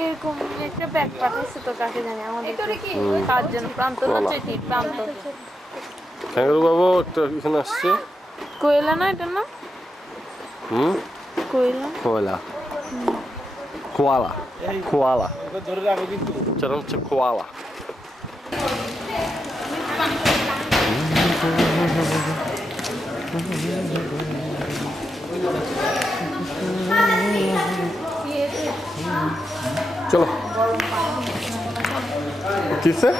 এরকম একটা ব্যাগ পাঠাইছে তো কাকে জানি আমাদের কার জন্য প্রান্ত না চৈতি প্রান্ত ক্যাঙ্গারু বাবু একটা এখানে আসছে কোয়েলা না এটা না কোয়েলা কোয়ালা কোয়ালা কোয়ালা সেটা হচ্ছে কোয়ালা চলো কিসে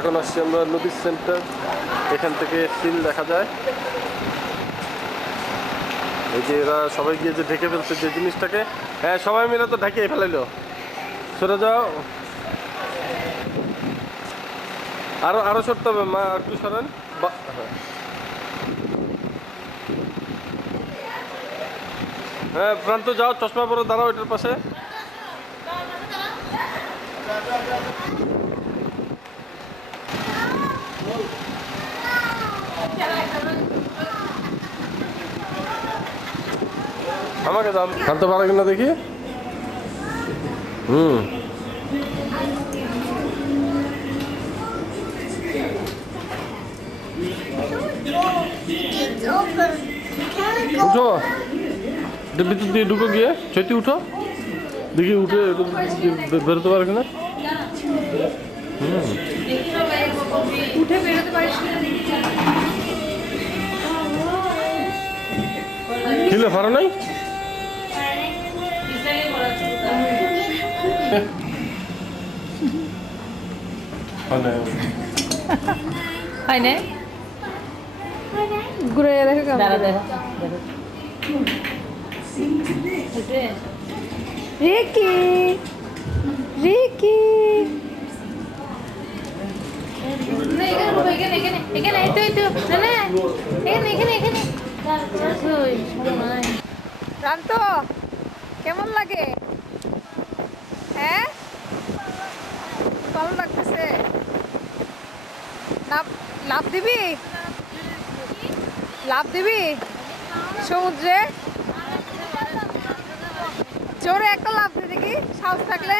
এখন আসছি আমরা নদীর সেন্টার এখান থেকে সিল দেখা যায় এই যে এরা সবাই গিয়ে যে ঢেকে ফেলছে যে জিনিসটাকে হ্যাঁ সবাই মিলে তো ঢেকে ফেলাইলো সরে যাও আরো সরতে হবে মা একটু সরেন হ্যাঁ প্রান্ত যাও চশমা পরে দাঁড়াও এটার পাশে আমাকে দাম জানতে পারে কিনা দেখি উঠো ভিতর দিয়ে ঢুকো গিয়ে চৈতি উঠো দেখি উঠে বেরোতে পারে কিনা উঠে বেরোতে পারিস খিলে ফারা নাই হয় না ঘুরে দেখো দাঁড়া দেখো রিকি রিকি প্রান্ত কেমন লাগে হ্যাঁ ভালো লাগতেছে লাভ দিবি লাভ দিবি সমুদ্রে জোরে একটা লাভ দিয়ে দেখি সাহস থাকলে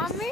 আমি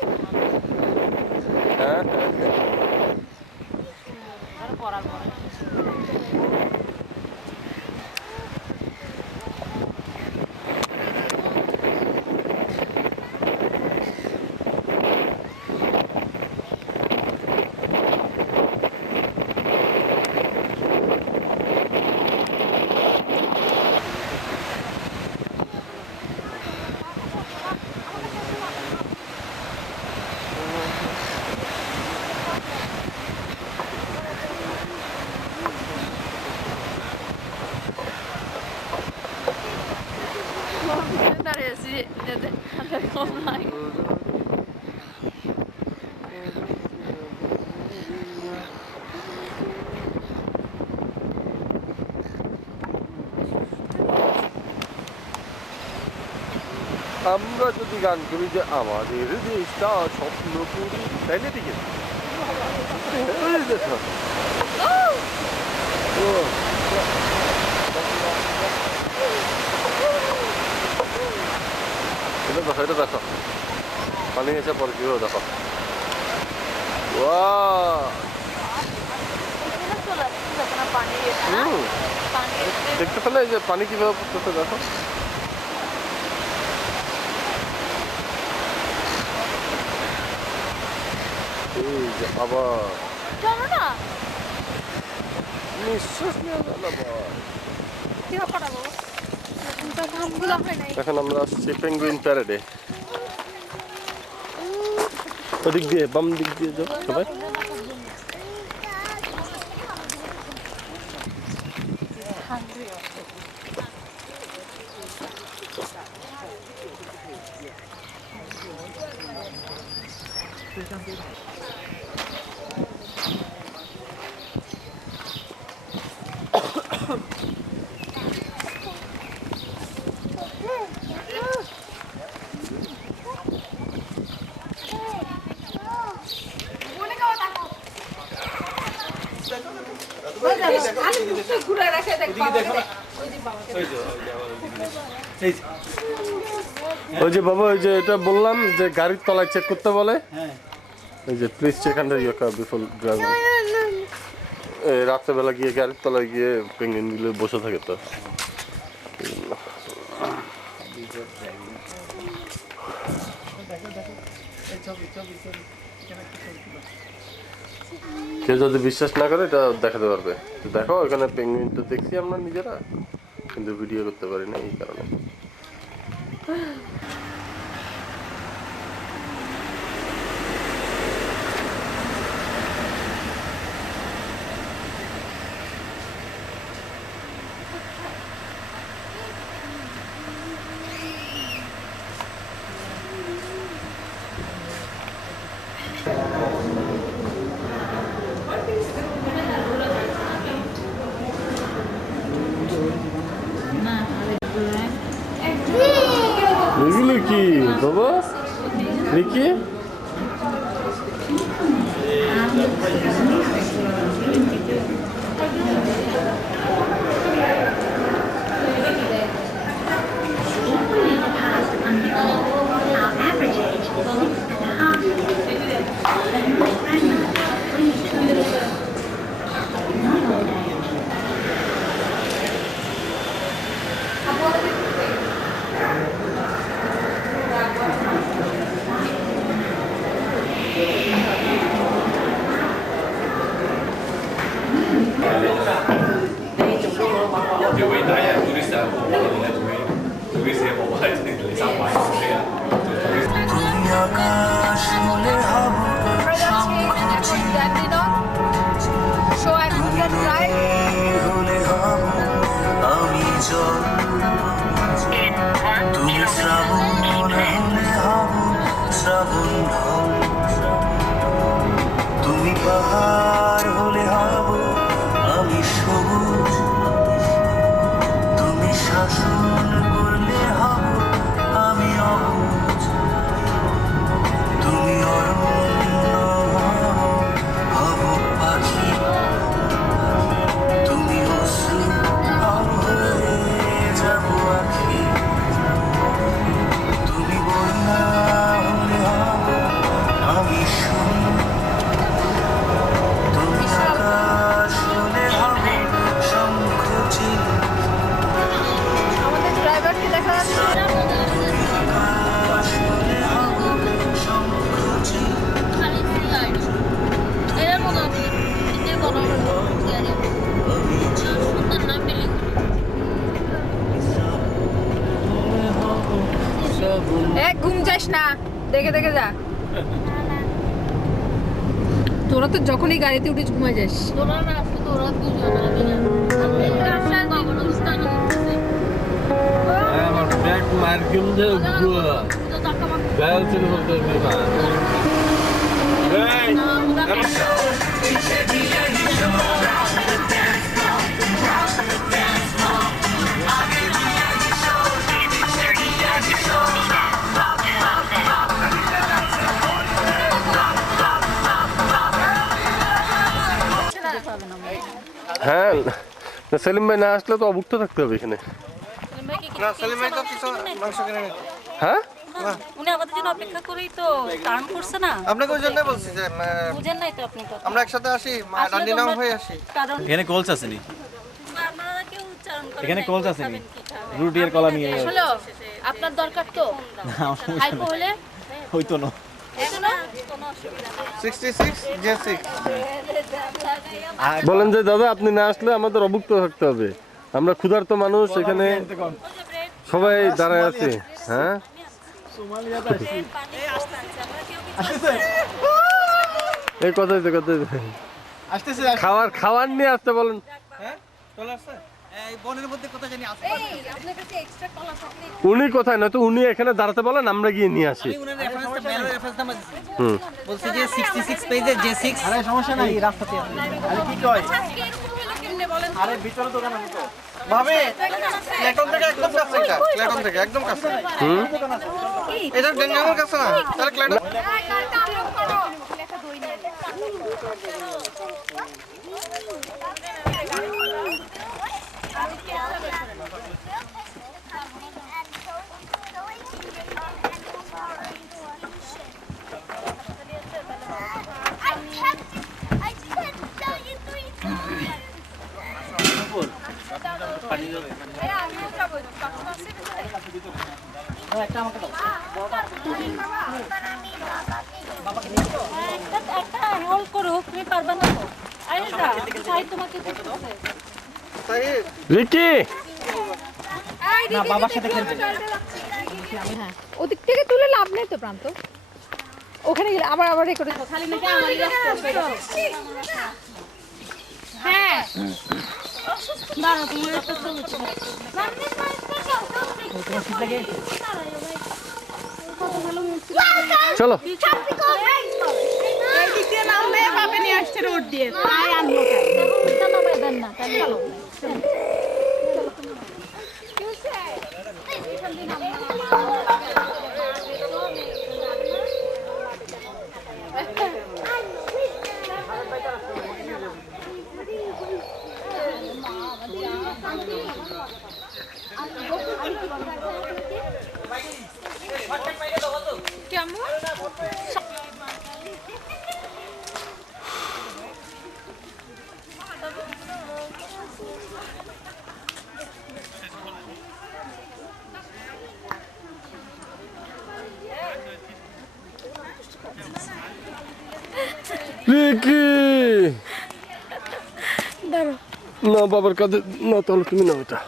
দাঁড়িয়ে আছি যাতে কম লাগে আমরা যদি গান করি যে আমাদের দেশটা স্বপ্নপুরী তাইলে ঠিক আছে এটা দেখো এটা দেখো পানি এসে পর কি দেখো দেখতে পেলে এই যে পানি কিভাবে পড়তেছে দেখো এই যে আবার চলো না নিঃশ্বাস নিয়ে গেল আবার এখন আমরা আসছি পেঙ্গুইন প্যারেডে ওদিক দিয়ে বাম দিক দিয়ে যাও সবাই। ওই যে বাবা ওই যে এটা বললাম যে গাড়ির তলায় চেক করতে বলে, ওই যে please check under your car before driving. রাত্রেবেলা গিয়ে গাড়ির তলায় গিয়ে পেঙ্গুইন গুলো বসে থাকে তো। কেউ যদি বিশ্বাস না করে এটা দেখাতে পারবে। তো দেখো এখানে পেঙ্গুইন তো দেখছি আমরা নিজেরা, কিন্তু ভিডিও করতে পারি না এই কারণে। এগুলো কি বাবা দেখি? তুমি পাহাড় হলে হব আমি সবুজ, তুমি শাসন করলে হব আমি অবুঝ, তুমি অরণ্য হব পাখি, তুমি অশ্রু হয়ে যাব আখি, তুমি বন্যা হলে হব আমি শূন্য, তুমি আকাশ হলে হবে শঙ্খচিল, আমাদের ড্রাইভারকে দেখা যাচ্ছে না। তুমি আকাশ হলে হবে শঙ্খচিল, ঘুম যাস না, দেখে দেখে যা। তোরা তো যখনই গাড়িতে উঠে ঘুমা যাস। আমার ব্যাগ মার কিনতে গায়ে চলে বলতে হ্যাঁ, সেলিম ভাই না আসলে তো অভুক্ত থাকতে হবে এখানে। হ্যাঁ উনি আমাদের জন্য অপেক্ষা করেই তো টার্ন করছে না। আপনাকে ওই জন্যই বলছি যে বুঝেন নাই তো আপনি তো। আমরা একসাথে আসি, ডান্ডি নাম হয়ে আসি। কারণ এখানে কলস আছে নি? আপনারা কেউ উচ্চারণ করেন এখানে নাই, কলস আছে নি? খাবেন কি খাবেন। রুটি আর কলা নিয়ে হলো আপনার দরকার তো হাইপো হলে হইতো না। এখন না কোনো অসুবিধা নেই। 66 J6 বলেন যে দাদা আপনি না আসলে আমাদের অভুক্ত থাকতে হবে, আমরা ক্ষুধার্ত মানুষ এখানে ওই যে ব্রেড সবাই দাঁড়ায় আছে। হ্যাঁ ব্রেড পানি আসতে আমরা কেউ কিছু এই কথাই তো আসতেছে খাওয়ার নিয়ে আসতে বলেন। হ্যাঁ চলে আসছে এই বনের মধ্যে কোথায় জানি আছে উনি কোথায় না তো উনি এখানে দাঁড়াতে বলেন, আমরা গিয়ে নিয়ে আসি। আমি উনার রেফারেন্সটা মেল রেফারেন্স নাম্বার দিছি হুম বলছি যে 66 পেজে J6 আরে সমস্যা নাই রাস্তাতে আছে আরে কি কয় আরে ভিতরে দোকান আছে তো ভাবে ক্লেটন থেকে একদম কাছে এটা ক্লেটন থেকে একদম কাছে এটা ডেঙ্গামের কাছে না তাহলে ক্লেটন একটা আমাকে দাও একটা হোল্ড করো, তুমি পারবা না তো। আরে যা, সাই তোমাকে দিতেছে। সাহিদ রিকি না বাবার সাথে খেলবে ওদিক থেকে তুলে লাভ নেই তো প্রান্ত, ওখানে গেলে আবার রেকর্ড খালি নাকি আমারই রাস্তা। হ্যাঁ দাঁড়াও, তোমার একটা ছবি তুলো। তোমার শীত লাগে চলো দেন না, তাহলে চলো। রিকি না বাবার কাঁধে না, তাহলে তুমি নাও এটা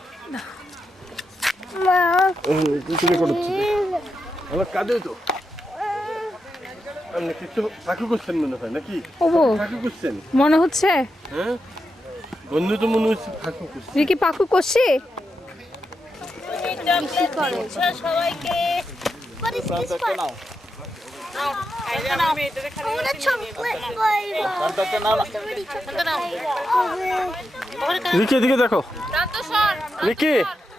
আমার কাঁধে তো আপনি কিছু ফাঁকু করছেন মনে হয় নাকি? ফাঁকু করছেন মনে হচ্ছে হ্যাঁ, বন্ধু তো মনে হচ্ছে ফাঁকু করছে। রিকি পাখু করছি। সবাইকে নাও রিকি এদিকে দেখো, রিকি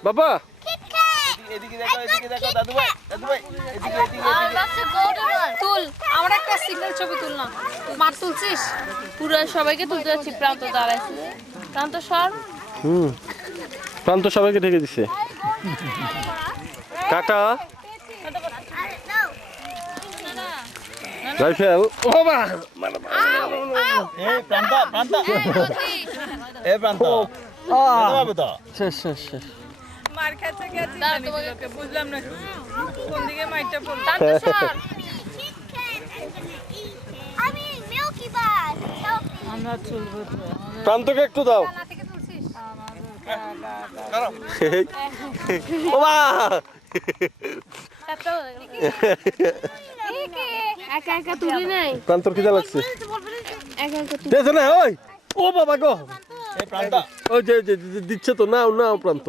বাবা এদিকে দেখো দাদু ভাই এদিকে তুল আমরা একটা সিঙ্গেল ছবি তুললাম, মার তুলছিস? পুরো সবাইকে তুলতে যাচ্ছি, প্রান্ত দাঁড়াইছে, প্রান্ত সর। প্রান্ত সবাইকে ঢেকে দিছে। কাটা রাইফেল ও বাবা এই প্রান্ত এই প্রান্ত বাবু তো শেষ শেষ শেষ মার খাচ্ছে গেছি জানি লোকে বুঝলাম না কোন দিকে মাইরটা পড়লো। প্রান্ত সর। আমরা চলবো তো। প্রান্তকে একটু দাও। ও মা একা একা তুলি নাই, প্রান্তর খিদা লাগছে একা একা দেখো না ওই ও বাবা গো এই প্রান্ত ওই যে দিচ্ছে তো নাও নাও প্রান্ত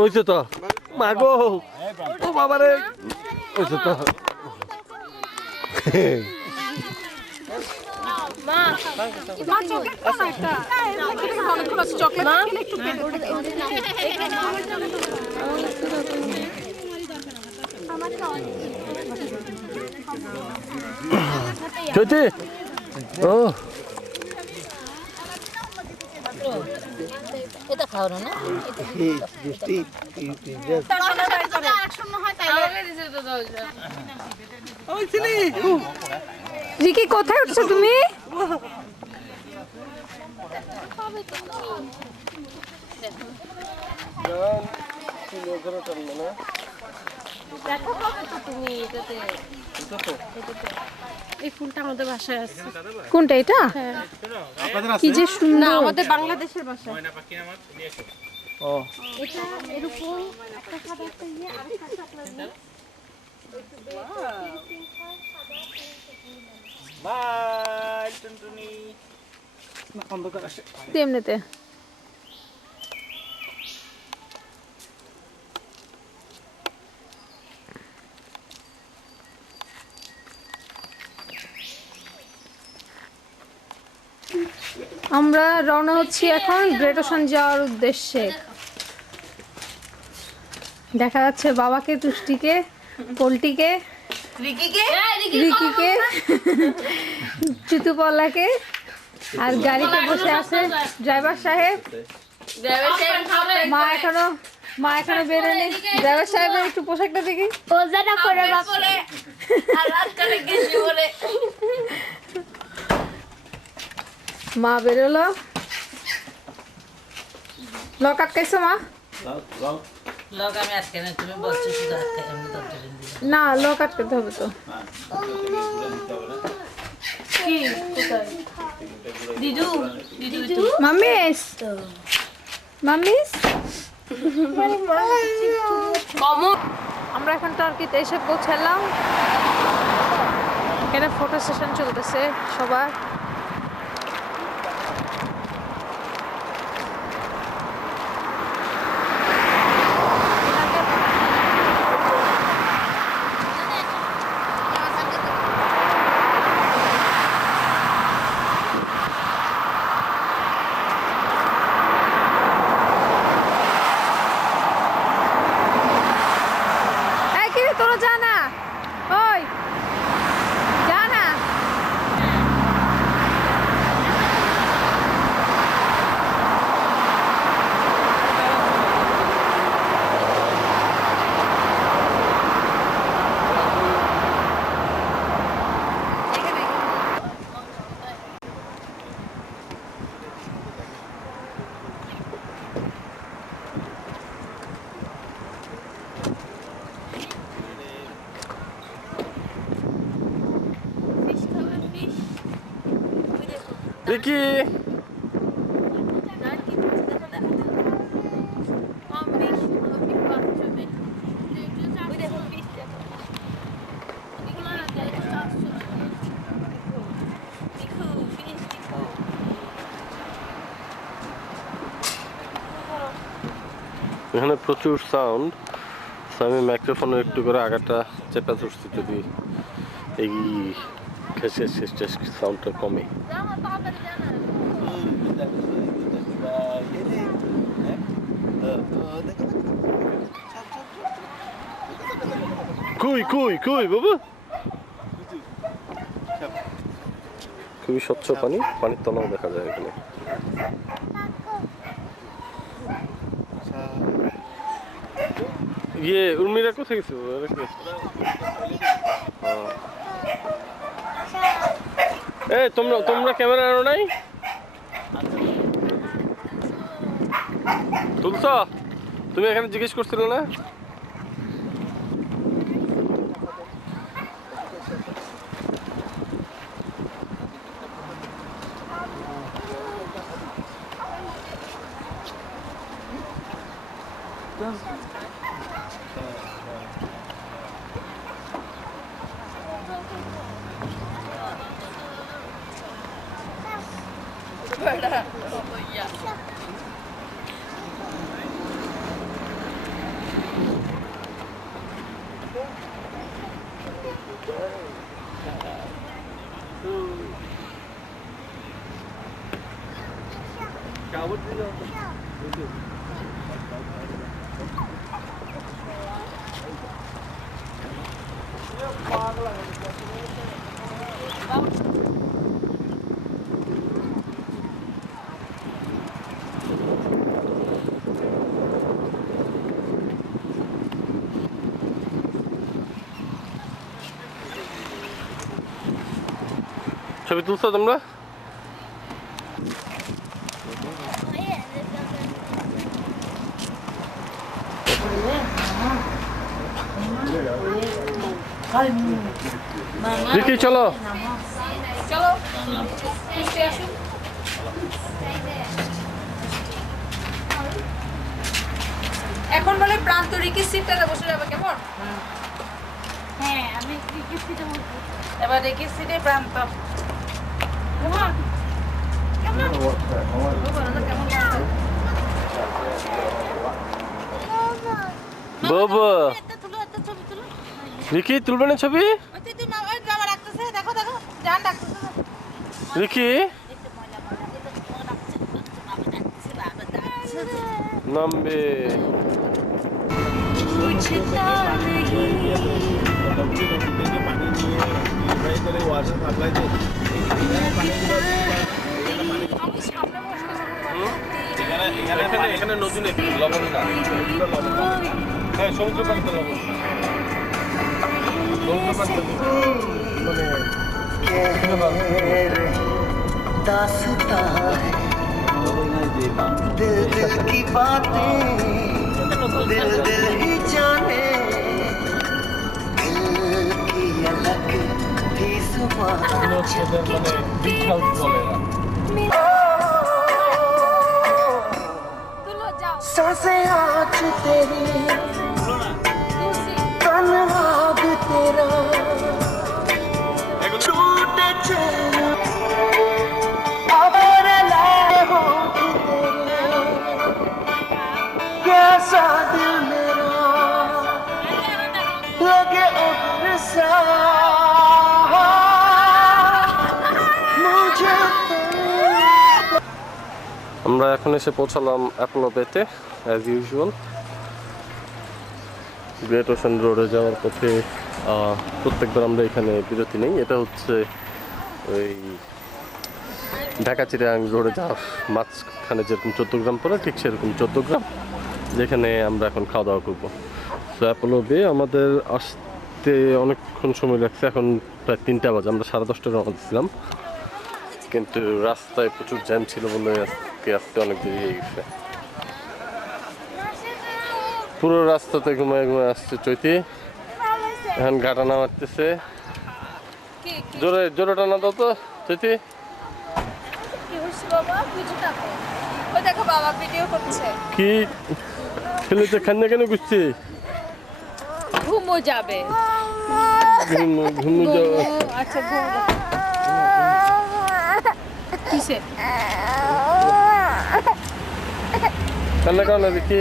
ওইছে তো মা গো ও বাবা রে ওইছে তো চৈতি ও এটা খাও না না রিকি কোথায় উঠছো তুমি? দেখো কবে তো তুমি এটাতে এই ফুলটা আমাদের বাসায় আছে। কোনটা এটা? কি যে সুন্দর, আমাদের বাংলাদেশের বাসা। ও এটা এরকম একটা সাদা একটা ইয়ে আর একটা আপনার বাই টুনটুনি অন্ধকার আসে এমনিতে আমরা রওনা হচ্ছি এখন গ্রেট ওশান যাওয়ার উদ্দেশ্যে। দেখা যাচ্ছে বাবাকে, তুষ্টিকে, পোল্টিকে, রিকিকে, চিতুপল্লাকে, আর গাড়িতে বসে আছে ড্রাইভার সাহেব। মা এখনো বেরোয়নি। ড্রাইভার সাহেবের একটু পোশাকটা দেখি। মা বেরোলো। লক আটকাইছো মা? লক আমি আটকে না, তুমি বলছো শুধু আটকে, এমনি তো না, লক আটকাতে হবে তো। মামিস আমরা এখন টার্কিতে এসে পৌঁছালাম। এখানে ফটো সেশন চলতেছে সবার। তোরা জানা ওই জানা রিকি এখানে প্রচুর সাউন্ড, আমি মাইক্রোফোনে একটু করে আগাটা চেপে ধরছি যদি এই সাউন্ডটা কমে। কই কই কই বাবা, খুবই স্বচ্ছ পানি, পানির তলাও দেখা যায় এখানে। ইয়ে উর্মিরা কোথায় গেছে? এই তোমরা ক্যামেরা আনো নাই? তুলছ? তুমি এখানে জিজ্ঞেস করছিলে না? ছবি তুলছো তোমরা? দেখি চলো চলো এখন বলে প্রান্ত রিকি সিটটাতে বসে যাবে কেমন? হ্যাঁ আমি ক্রিকেট সিটে বলবো। এবার দেখি সিটে প্রান্ত বাবা একটা ছবি তুলো। রিকি তুলবে না ছবি? ওই তুই মামা বাবা ডাকতেছে, দেখো দেখো জান ডাকতেছে। রিকি নামবে। এখানে নদী নেই, লবণ না। হ্যাঁ, সমুদ্র পানিতে লবণ। সমুদ্র পানিতে दास्तां है दिल दिल की बातें दिल दिल ही जाने दिल की अलग थी जुबान তুলো যাও सांसें आज तेरी तन्हा भी तेरा टूटे चैन आवारा लाए होंठ तेरे कैसा दिल मेरा लगे उम्र सा मुझे আমরা এখন এসে পৌঁছালাম অ্যাপোলো বেতে অ্যাজ ইউজুয়াল। গ্রেট ওশান রোডে যাওয়ার পথে প্রত্যেকবার আমরা এখানে বিরতি নেই। এটা হচ্ছে ওই ঢাকা চিটাগাং রোডে যাওয়ার মাঝখানে যেরকম 14 গ্রাম পড়ে ঠিক সেরকম 14 গ্রাম, যেখানে আমরা এখন খাওয়া দাওয়া করবো। তো অ্যাপোলো বে আমাদের আসতে অনেকক্ষণ সময় লাগছে, এখন প্রায় 3টা বাজে। আমরা 10:30 রওনা দিয়েছিলাম, কিন্তু রাস্তায় প্রচুর জ্যাম ছিল বলে আজকে আসতে অনেক দেরি হয়ে গেছে। পুরো রাস্তাতে ঘুমায় ঘুমায় আসছে চৈতি। এখন ঘাটানা মারতেছে। জোরে জোরে টানা দাও তো চৈতি। কি হচ্ছে বাবা? বুঝে দেখো, ওই দেখো বাবা ভিডিও করছে। কি খেলেতে খান্না কেন গুছছি? ঘুমো যাবে। ঘুমু যাও। আচ্ছা ঘুমো। কিসে? কান্না কেন দেখি?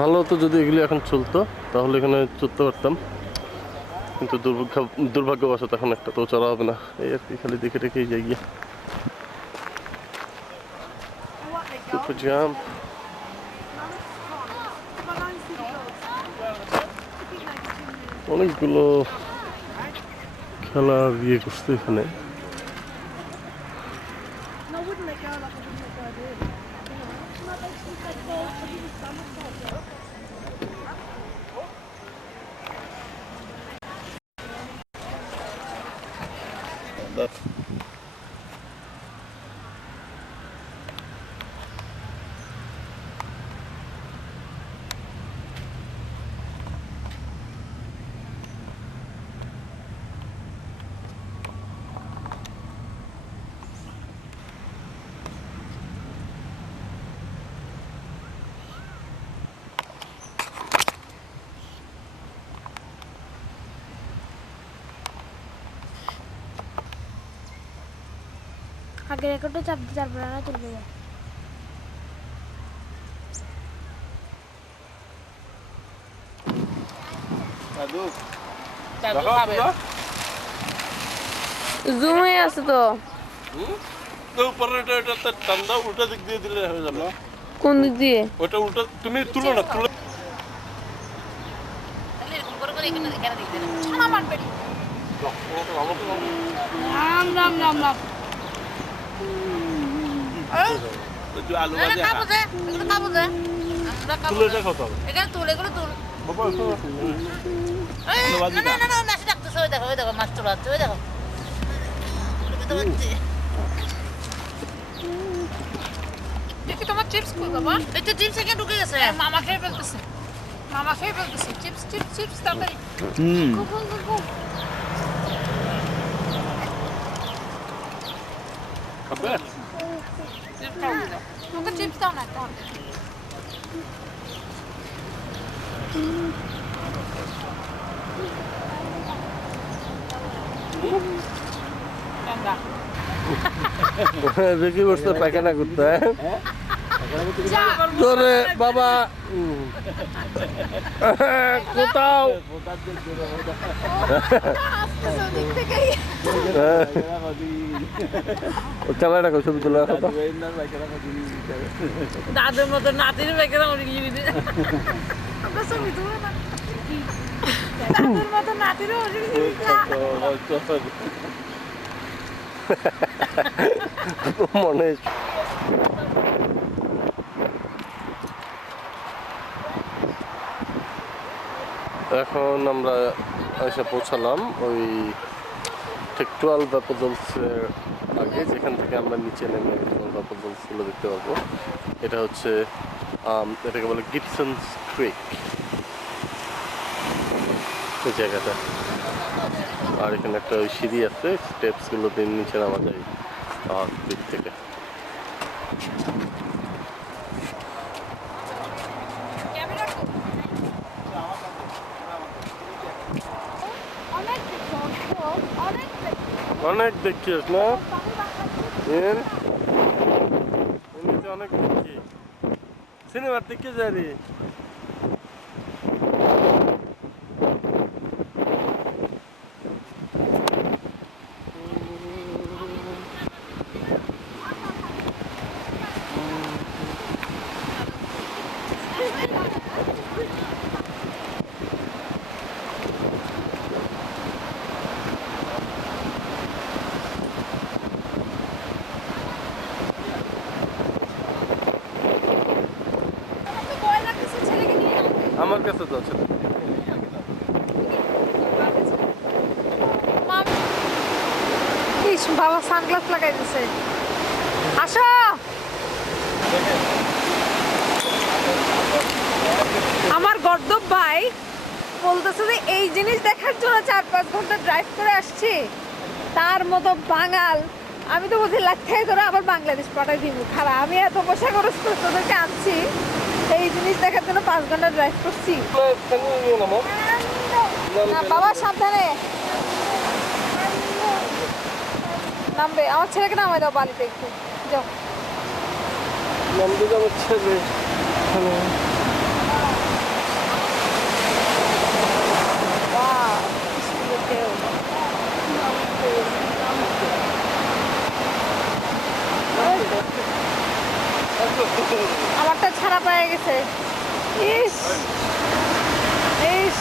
ভালো হতো যদি এগুলি এখন চলতো, তাহলে এখানে চলতে পারতাম, কিন্তু দুর্ভাগ্যবশত এখন একটা তো চলা হবে না। এই আর কি, খালি দেখে রেখেই যাই গিয়ে। জ্যাম। অনেকগুলো খেলা বিয়ে করছে এখানে। আগে রেকর্ডটা চাপ দিতে তারপর না তুলবে। জুম হয়ে আছে তো। ঠান্ডা উল্টা দিক দিয়ে দিলে হয়ে যাবে। কোন দিক দিয়ে? ওটা উল্টা তুমি তুলো না, তুলো। রাম রাম রাম রাম। আলু ভাজি খাবো যে এগুলো খাবো যে আমরা খাবো তুলে এটা খাও। এখানে তুল এগুলো তুল বাবা না না না মাছ ডাকতেছে ওই দেখো মাছ তোলা হচ্ছে ওই দেখো দেখি তোমার চিপস কই বাবা? এই তো চিপস এখানে ঢুকে গেছে মামা খেয়ে ফেলতেছে। মামা খেয়ে ফেলতেছে। চিপস চিপস চিপস তাড়াতাড়ি। গো গো গো গো। খাবে? চিপস খাও। তোকে চিপস দাও না একটা দেখি বসতে পায়খানা করতে তোরে বাবা কোথাও ক্যামেরাটা কই ছবি তোলা কথা দাদুর মতো নাতির বেঁকে দাও দাদুর মতো নাতিরও মনে এখন আমরা এসে পৌঁছালাম ওই ঠিক 12 রাপোজলসের আগে, যেখান থেকে আমরা নিচে নেমে 12 রাপোজলসগুলো দেখতে পাবো। এটা হচ্ছে এটাকে বলে গিবসন্স ক্রিক এই জায়গাটা। আর এখানে একটা ওই সিঁড়ি আছে, স্টেপসগুলো দিয়ে নিচে নামা যায় ক্রিক থেকে। অনেক অনেক অনেক দেখিস না এমনিতে অনেক দেখি সিনেমার দিকে যাবি। আমার কাছে তো আছে। ইস বাবা সানগ্লাস লাগাই দিছে। আসো আমার গর্দব ভাই বলতেছে যে এই জিনিস দেখার জন্য 4-5 ঘন্টা ড্রাইভ করে আসছি, তার মতো বাঙাল। আমি তো বলছি লাখ ধরে আবার বাংলাদেশ পাঠাই দিব খারাপ। আমি এত পয়সা খরচ করে তোদেরকে আনছি এই জিনিস দেখার জন্য 5 ঘন্টা ড্রাইভ করছি। না বাবা সাবধানে নামবে। আমার ছেলেকে নামাই দাও বাড়িতে একটু যাও। নামতে যাবো ছেলে। Wow, কি সুন্দর ঢেউ। আমারটা ছাড়া পেয়ে গেছে। ইস ইস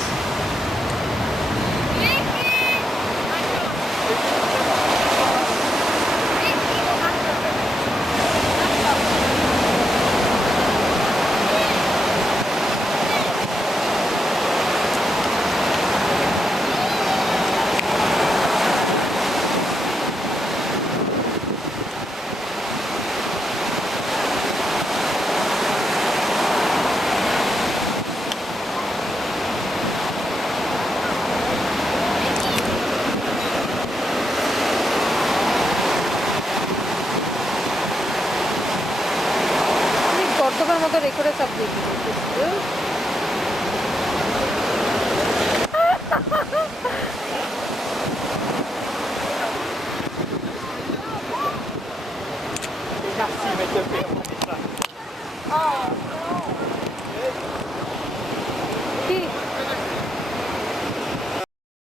গর্দবের মতো রেকর্ডে চাপ দিয়ে Oh